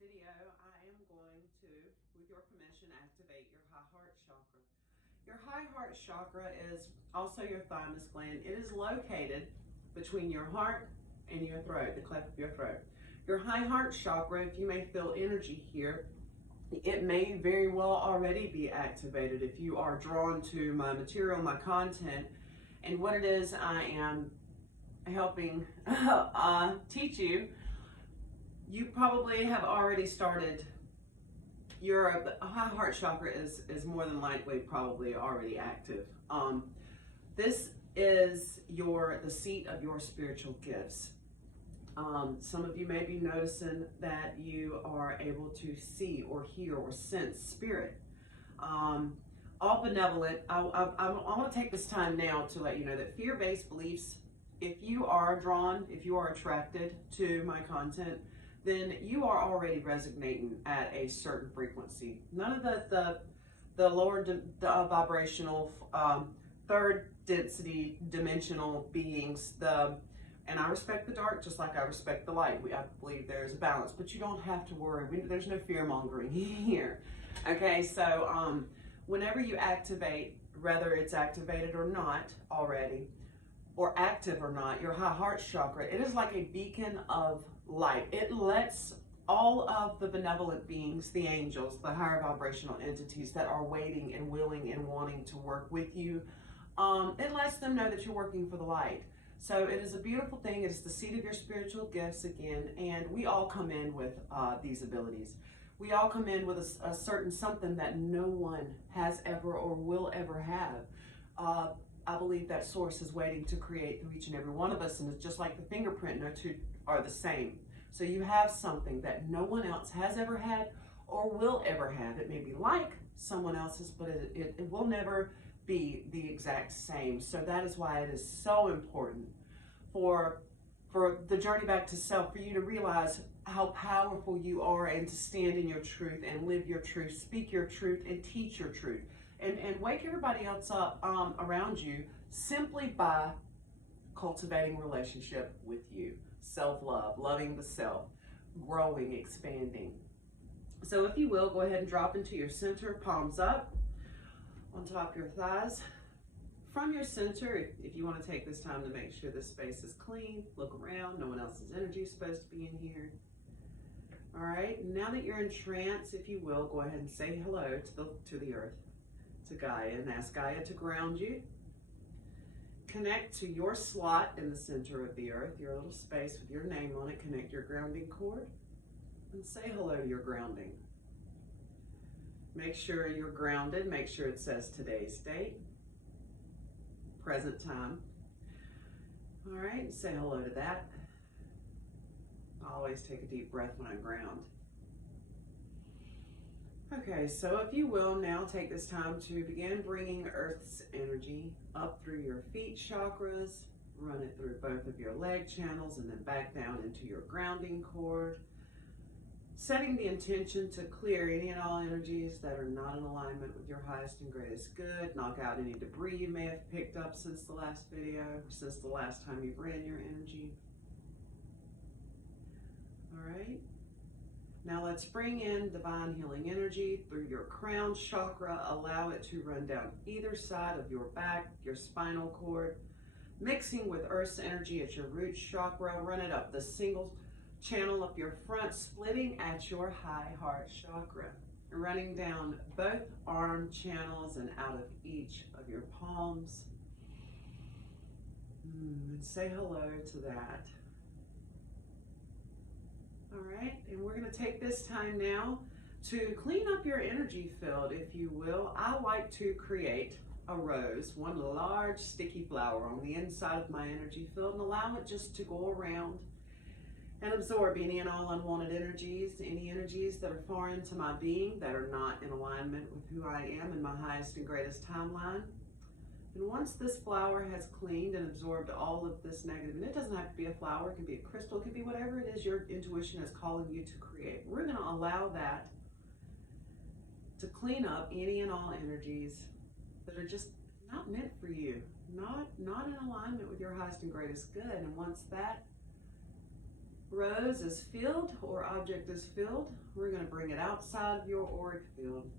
video, I am going to, with your permission, activate your high heart chakra. Your high heart chakra is also your thymus gland. It is located between your heart and your throat, the cleft of your throat. Your high heart chakra, if you may feel energy here, it may very well already be activated if you are drawn to my material, my content, and what it is I am helping teach you. You probably have already started. Your high heart chakra is more than likely probably already active. This is the seat of your spiritual gifts. Some of you may be noticing that you are able to see or hear or sense spirit. All benevolent. I want to take this time now to let you know that fear-based beliefs, if you are drawn, if you are attracted to my content, then you are already resonating at a certain frequency. None of the lower vibrational, third density dimensional beings, and I respect the dark just like I respect the light. I believe there's a balance, but you don't have to worry. There's no fear mongering here. Okay, so whenever you activate, whether it's activated or not already, or active or not, your high heart chakra, it is like a beacon of light. It lets all of the benevolent beings, the angels, the higher vibrational entities that are waiting and willing and wanting to work with you, it lets them know that you're working for the light. So it is a beautiful thing. It is the seat of your spiritual gifts again, and we all come in with these abilities. We all come in with a certain something that no one has ever or will ever have. I believe that source is waiting to create through each and every one of us, and it's just like the fingerprint, no two are the same. So you have something that no one else has ever had or will ever have. It may be like someone else's, but it will never be the exact same. So that is why it is so important for the journey back to self, for you to realize how powerful you are and to stand in your truth and live your truth, speak your truth and teach your truth. And wake everybody else up around you simply by cultivating relationship with you. Self-love, loving the self, growing, expanding. So if you will, go ahead and drop into your center, palms up, on top of your thighs. From your center, if you want to take this time to make sure this space is clean, look around, no one else's energy is supposed to be in here. All right, now that you're in trance, if you will, go ahead and say hello to the earth, to Gaia, and ask Gaia to ground you. Connect to your slot in the center of the earth, your little space with your name on it. Connect your grounding cord and say hello to your grounding. Make sure you're grounded. Make sure it says today's date, present time. All right, say hello to that. I always take a deep breath when I ground. Okay, so if you will, now take this time to begin bringing Earth's energy up through your feet chakras, run it through both of your leg channels, and then back down into your grounding cord. Setting the intention to clear any and all energies that are not in alignment with your highest and greatest good. Knock out any debris you may have picked up since the last video, since the last time you ran your energy. All right. Now let's bring in divine healing energy through your crown chakra. Allow it to run down either side of your back, your spinal cord. Mixing with Earth's energy at your root chakra. Run it up the single channel up your front, splitting at your high heart chakra. Running down both arm channels and out of each of your palms. And say hello to that. All right, and we're going to take this time now to clean up your energy field, if you will. I like to create a rose, one large sticky flower on the inside of my energy field, and allow it just to go around and absorb any and all unwanted energies, any energies that are foreign to my being, that are not in alignment with who I am in my highest and greatest timeline. And once this flower has cleaned and absorbed all of this negative, and it doesn't have to be a flower, it can be a crystal, it can be whatever it is your intuition is calling you to create. We're going to allow that to clean up any and all energies that are just not meant for you, not in alignment with your highest and greatest good. And once that rose is filled or object is filled, we're going to bring it outside of your auric field.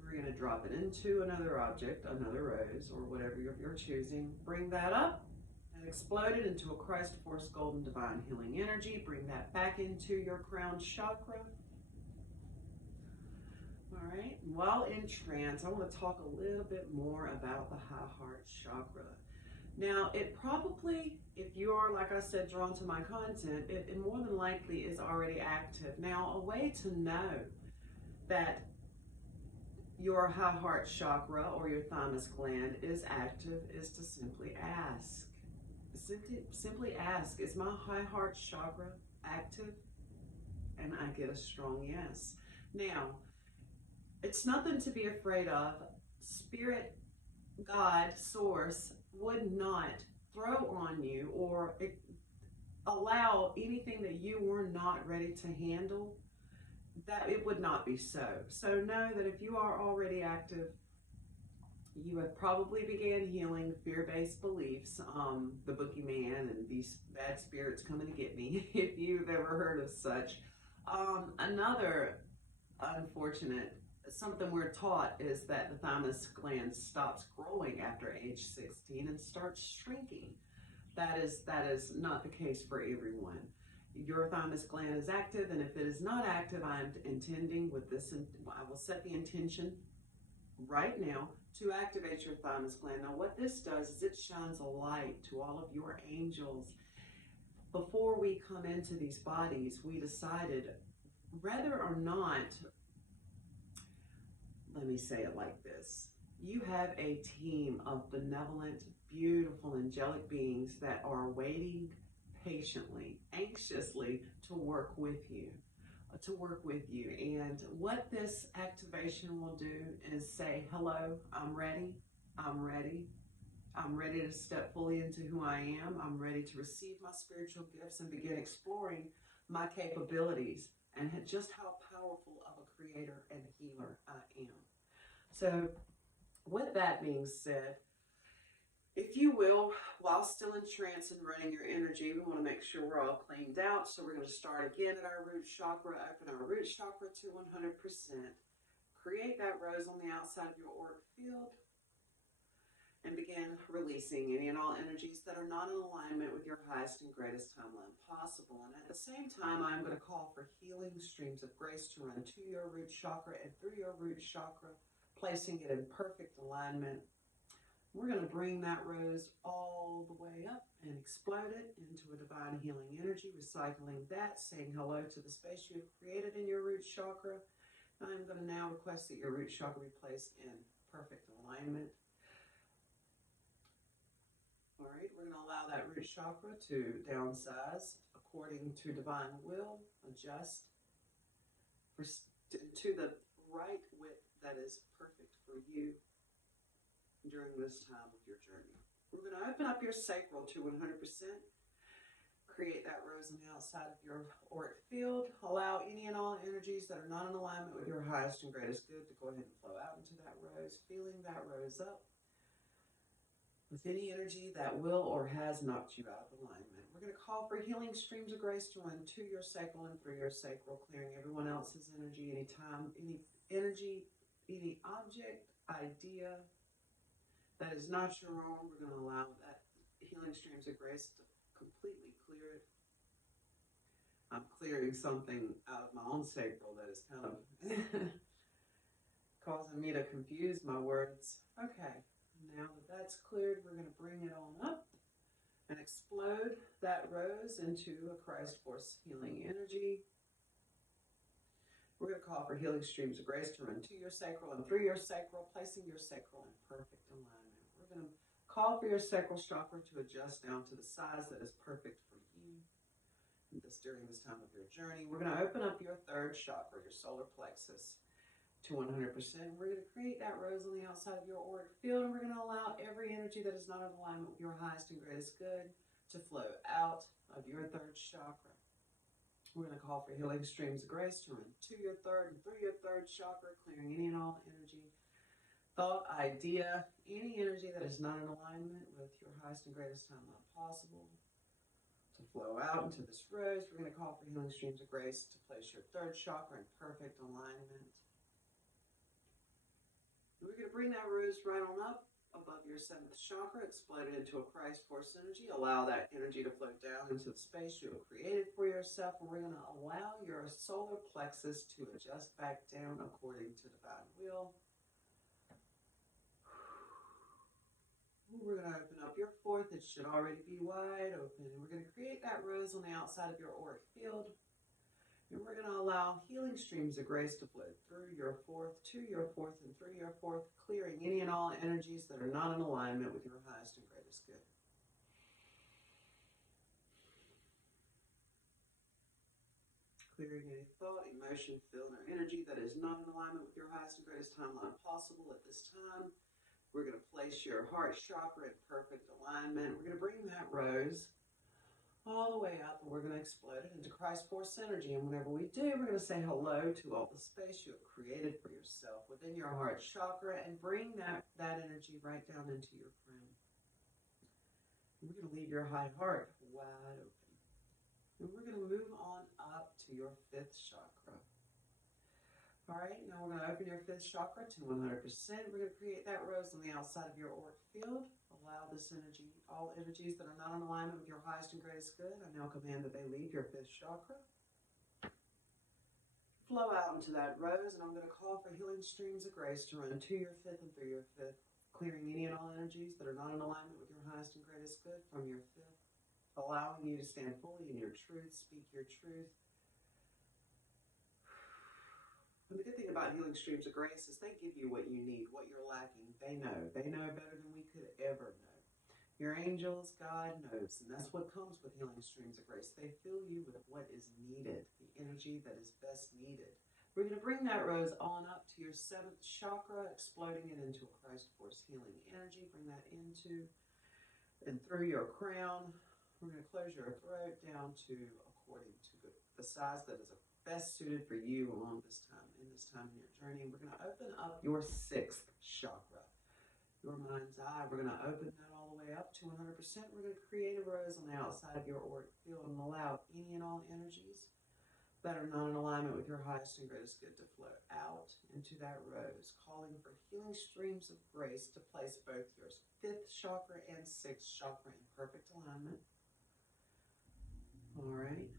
We're going to drop it into another object, another rose, or whatever you're choosing. Bring that up and explode it into a Christ Force Golden Divine Healing Energy. Bring that back into your crown chakra. All right, while in trance, I want to talk a little bit more about the high heart chakra. Now, it probably, if you are, like I said, drawn to my content, it more than likely is already active. Now, a way to know that your high heart chakra or your thymus gland is active is to simply ask. Simply ask, is my high heart chakra active? And I get a strong yes. Now, it's nothing to be afraid of. Spirit, God, Source would not throw on you or allow anything that you were not ready to handle. That it would not be so. So know that if you are already active, you have probably began healing fear-based beliefs, the boogeyman and these bad spirits coming to get me, if you've ever heard of such. Another unfortunate, something we're taught is that the thymus gland stops growing after age 16 and starts shrinking. That is not the case for everyone. Your thymus gland is active, and if it is not active, I'm intending with this, I will set the intention right now to activate your thymus gland. Now, what this does is it shines a light to all of your angels. Before we come into these bodies, we decided whether or not, let me say it like this, you have a team of benevolent, beautiful, angelic beings that are waiting patiently, anxiously to work with you. And what this activation will do is say, hello, I'm ready, I'm ready. I'm ready to step fully into who I am. I'm ready to receive my spiritual gifts and begin exploring my capabilities and just how powerful of a creator and healer I am. So with that being said, if you will, while still in trance and running your energy, we want to make sure we're all cleaned out. So we're going to start again at our root chakra, open our root chakra to 100%. Create that rose on the outside of your auric field and begin releasing any and all energies that are not in alignment with your highest and greatest timeline possible. And at the same time, I'm going to call for healing streams of grace to run to your root chakra and through your root chakra, placing it in perfect alignment. We're going to bring that rose all the way up and explode it into a divine healing energy, recycling that, saying hello to the space you have created in your root chakra. I'm going to now request that your root chakra be placed in perfect alignment. All right, we're going to allow that root chakra to downsize according to divine will, adjust to the right width that is perfect for you during this time of your journey. We're going to open up your sacral to 100%. Create that rose on the outside of your auric field. Allow any and all energies that are not in alignment with your highest and greatest good to go ahead and flow out into that rose, feeling that rose up with any energy that will or has knocked you out of alignment. We're going to call for healing streams of grace to run to your sacral and through your sacral, clearing everyone else's energy, any time, any energy, any object, idea that is not your own. We're going to allow that healing streams of grace to completely clear it. I'm clearing something out of my own sacral that is kind of causing me to confuse my words. Okay, now that that's cleared, we're going to bring it on up and explode that rose into a Christ Force healing energy. We're going to call for healing streams of grace to run to your sacral and through your sacral, placing your sacral in perfect alignment. We're going to call for your sacral chakra to adjust down to the size that is perfect for you during this time of your journey. We're going to open up your third chakra, your solar plexus, to 100%. We're going to create that rose on the outside of your auric field, and we're going to allow every energy that is not in alignment with your highest and greatest good to flow out of your third chakra. We're going to call for healing streams of grace to run to your third and through your third chakra, clearing any and all energy, thought, idea, any energy that is not in alignment with your highest and greatest timeline possible, to flow out into this rose. We're going to call for healing streams of grace to place your third chakra in perfect alignment. We're going to bring that rose right on up above your 7th chakra, explode it into a Christ force energy. Allow that energy to float down into the space you have created for yourself. And we're going to allow your solar plexus to adjust back down according to divine will. We're going to open up your 4th. It should already be wide open. We're going to create that rose on the outside of your auric field. And we're going to allow healing streams of grace to flow through your 4th, to your 4th, and through your 4th, clearing any and all energies that are not in alignment with your highest and greatest good. Clearing any thought, emotion, feeling, or energy that is not in alignment with your highest and greatest timeline possible at this time. We're going to place your heart chakra in perfect alignment. We're going to bring that rose all the way up, and we're going to explode it into Christ force energy. And whenever we do, we're going to say hello to all the space you have created for yourself within your heart chakra, and bring that energy right down into your crown. And we're going to leave your high heart wide open. And we're going to move on up to your 5th chakra. All right, now we're going to open your 5th chakra to 100%. We're going to create that rose on the outside of your auric field. Allow this energy, all energies that are not in alignment with your highest and greatest good, I now command that they leave your 5th chakra. Flow out into that rose, and I'm going to call for healing streams of grace to run to your 5th and through your 5th, clearing any and all energies that are not in alignment with your highest and greatest good from your 5th, allowing you to stand fully in your truth, speak your truth. And the good thing about healing streams of grace is they give you what you need, what you're lacking. They know better than we could ever know. Your angels, God knows, and that's what comes with healing streams of grace. They fill you with what is needed, the energy that is best needed. We're going to bring that rose on up to your 7th chakra, exploding it into a Christ force healing energy. Bring that into and through your crown. We're going to close your throat down to according to the size that is best suited for you along this time, in your journey. We're going to open up your 6th chakra, your mind's eye. We're going to open that all the way up to 100%. We're going to create a rose on the outside of your auric field and allow any and all energies that are not in alignment with your highest and greatest good to flow out into that rose, calling for healing streams of grace to place both your 5th chakra and 6th chakra in perfect alignment. All right.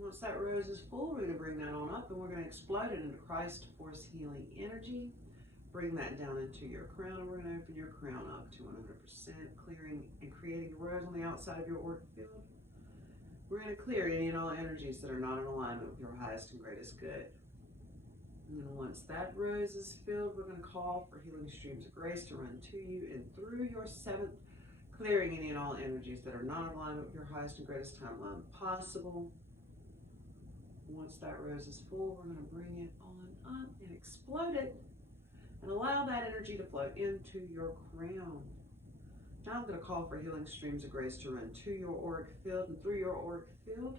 Once that rose is full, we're going to bring that on up, and we're going to explode it into Christ force healing energy. Bring that down into your crown, and we're going to open your crown up to 100%, clearing and creating a rose on the outside of your auric field. We're going to clear any and all energies that are not in alignment with your highest and greatest good. And then once that rose is filled, we're going to call for healing streams of grace to run to you and through your 7th, clearing any and all energies that are not in alignment with your highest and greatest timeline possible. Once that rose is full, we're going to bring it on up and explode it and allow that energy to flow into your crown. Now I'm going to call for healing streams of grace to run to your auric field and through your auric field,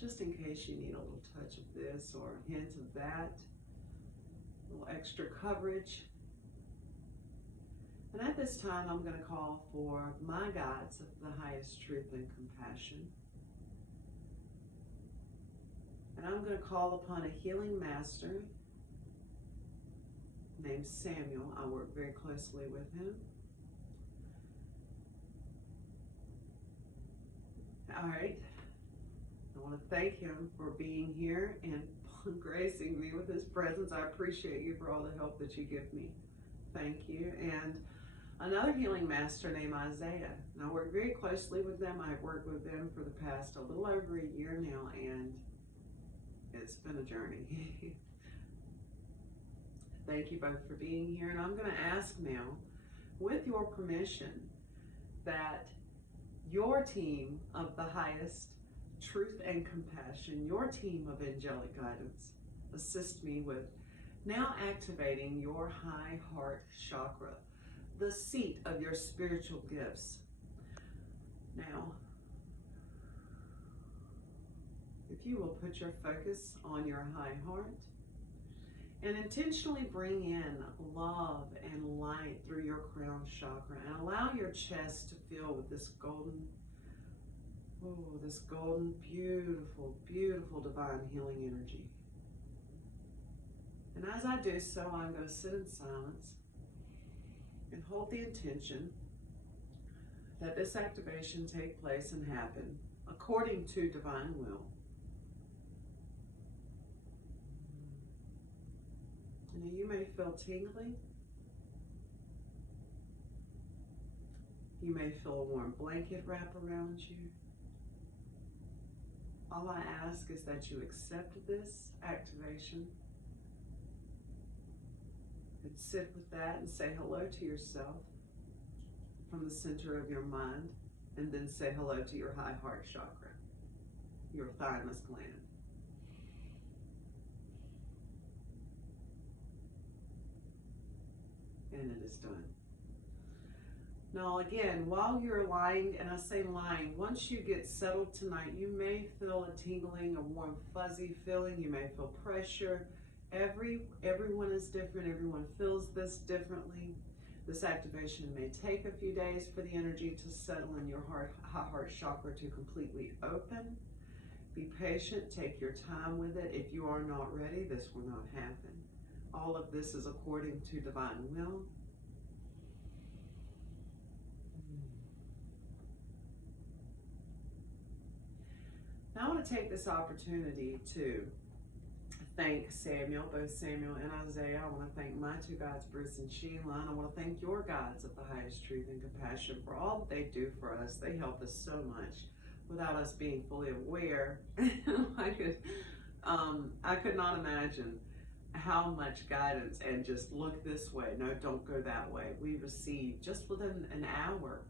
just in case you need a little touch of this or a hint of that, a little extra coverage. And at this time, I'm going to call for my guides of the highest truth and compassion. And I'm going to call upon a healing master named Samuel. I work very closely with him. All right. I want to thank him for being here and gracing me with his presence. I appreciate you for all the help that you give me. Thank you. And another healing master named Isaiah. And I work very closely with them. I've worked with them for the past a little over a year now, and it's been a journey. Thank you both for being here. And I'm going to ask now, with your permission, that your team of the highest truth and compassion, your team of angelic guidance, assist me with now activating your high heart chakra, the seat of your spiritual gifts. Now, if you will put your focus on your high heart And intentionally bring in love and light through your crown chakra, and allow your chest to fill with this golden, beautiful, beautiful divine healing energy. And as I do so, I'm going to sit in silence and hold the intention that this activation take place and happen according to divine will. And you may feel tingling. You may feel a warm blanket wrap around you. All I ask is that you accept this activation and sit with that and say hello to yourself from the center of your mind, and then say hello to your high heart chakra, your thymus gland. And it is done. Now again, while you're lying, and I say lying, once you get settled tonight, you may feel a tingling, a warm fuzzy feeling. You may feel pressure. Everyone is different. Everyone feels this differently. This activation may take a few days for the energy to settle in your high heart chakra to completely open. Be patient. Take your time with it. If you are not ready, this will not happen. All of this is according to divine will. Now I want to take this opportunity to thank Samuel, both Samuel and Isaiah. I want to thank my two guides, Bruce and Sheila. And I want to thank your guides of the highest truth and compassion for all that they do for us. They help us so much without us being fully aware. I could not imagine how much guidance and just look this way, no, don't go that way, we received just within an hour.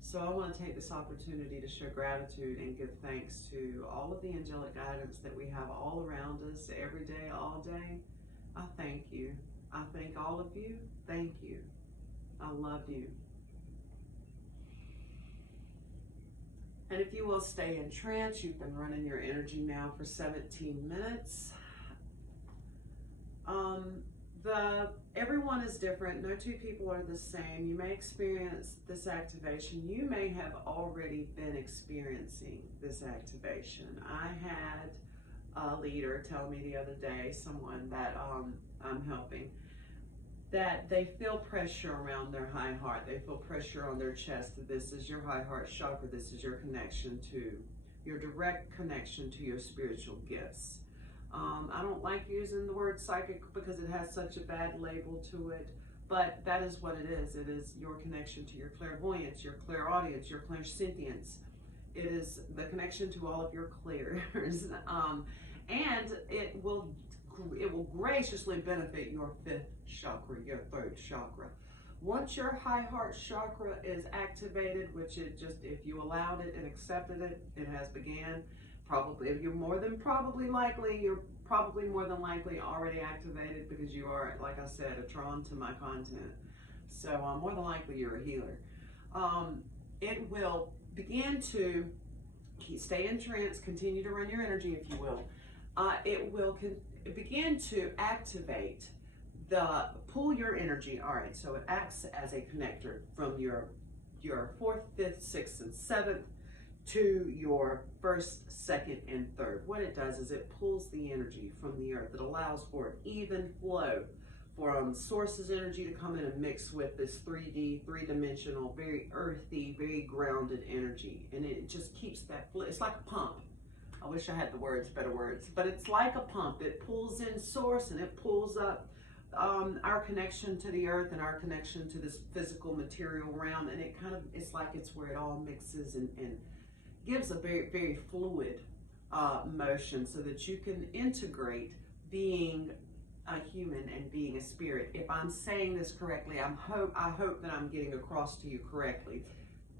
So I want to take this opportunity to show gratitude and give thanks to all of the angelic guidance that we have all around us every day, all day. I thank you. I thank all of you. Thank you. I love you. And if you will stay in trance, you've been running your energy now for 17 minutes. Everyone is different. No two people are the same. You may experience this activation. You may have already been experiencing this activation. I had a leader tell me the other day, someone that I'm helping, that they feel pressure around their high heart. They feel pressure on their chest. This is your high heart chakra. This is your connection to, your direct connection to your spiritual gifts. I don't like using the word psychic because it has such a bad label to it, but that is what it is. It is your connection to your clairvoyance, your clairaudience, your clairsentience. It is the connection to all of your clairs, and it will graciously benefit your fifth chakra, your third chakra. Once your high heart chakra is activated, which it just, if you allowed it and accepted it, it has began. Probably, if you're more than likely already activated, because you are, like I said, drawn to my content. So more than likely you're a healer. It will begin to stay in trance, continue to run your energy, if you will. It will begin to activate pull your energy. All right, so it acts as a connector from your fourth, fifth, sixth, and seventh to your first, second, and third. What it does is it pulls the energy from the earth. It allows for an even flow for source's energy to come in and mix with this 3D, three-dimensional, very earthy, very grounded energy. And it just keeps that flow. It's like a pump. I wish I had better words, but it's like a pump. It pulls in source and it pulls up our connection to the earth and our connection to this physical material realm. And it's like it's where it all mixes and gives a very, very fluid motion so that you can integrate being a human and being a spirit. If I'm saying this correctly, I hope that I'm getting across to you correctly.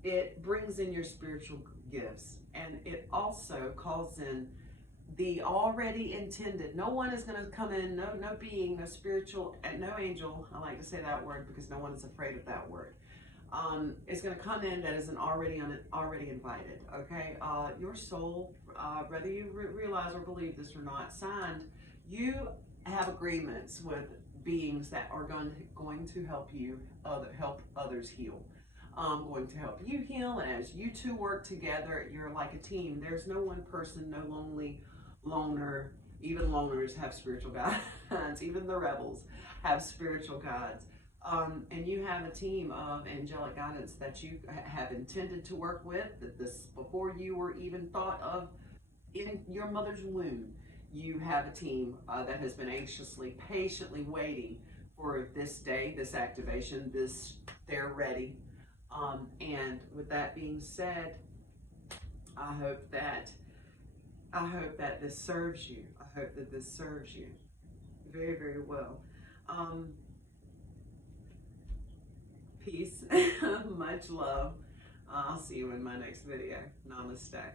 It brings in your spiritual gifts, and it also calls in the already intended. No one is going to come in, no being, no spiritual, and no angel. I like to say that word because no one is afraid of that word. Is going to come in that isn't already invited. Okay, your soul, whether you realize or believe this or not, signed. You have agreements with beings that are going to help you, help others heal. Going to help you heal, and as you two work together, you're like a team. There's no one person, no lonely loner. Even loners have spiritual guides. Even the rebels have spiritual guides. And you have a team of angelic guidance that you have intended to work with, that this before you were even thought of in your mother's womb. You have a team that has been anxiously, patiently waiting for this day, this activation, they're ready. And with that being said, I hope that this serves you. I hope that this serves you very, very well. Peace, much love. I'll see you in my next video. Namaste.